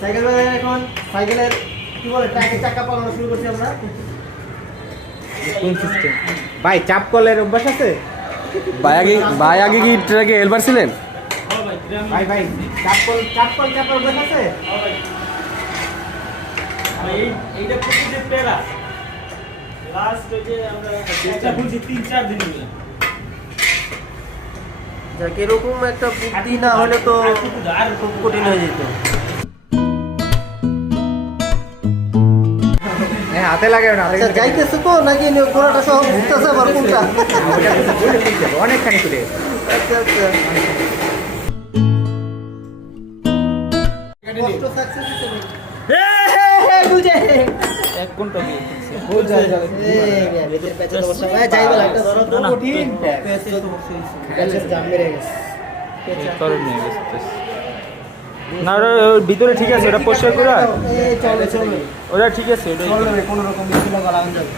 Cycle এখন সাইকেলের কি বলে টায়ারের চাকা পালানো শুরু করছি আমরা। কোন সিস্টেম ভাই? চাপ কলের অভ্যাস আছে ভাই আগে কি ট্রাকে হেল্পার ছিলেন? ভাই ভাই চাপ কল চাপার অভ্যাস আছে। এইটা প্রতিদিন প্লেয়ার লাস্ট হচ্ছে আমরা চেষ্টা করছি 3-4 দিন মিলে। যাক এরকম একটা বুদ্ধি না হলে তো খুব কঠিন হয়ে যেত। হাতে লাগে না। আচ্ছা যাইতেছে তো নাকি ঘোড়াটা সব ঘুরতেছে আবার কোনটা? অনেকখানি করে। আচ্ছা আচ্ছা কষ্ট সাকসেস হচ্ছে নাকি? বুঝে এক ঘন্টা দিয়ে ও যাই যাবে এই ভিতরে পেছে তো বসা ভাই যাইবে একটা ধরো তো কঠিন পেছে তো পেছে জাম মেরে গেছে করে নিয়ে গেছে। না ওর ভিতরে ঠিক আছে, ওটা পরিষ্কার করে এই চলে চলে ওটা ঠিক আছে, ওটা চলে কোনো রকম বিসমিল্লাহ লাগান যাবে।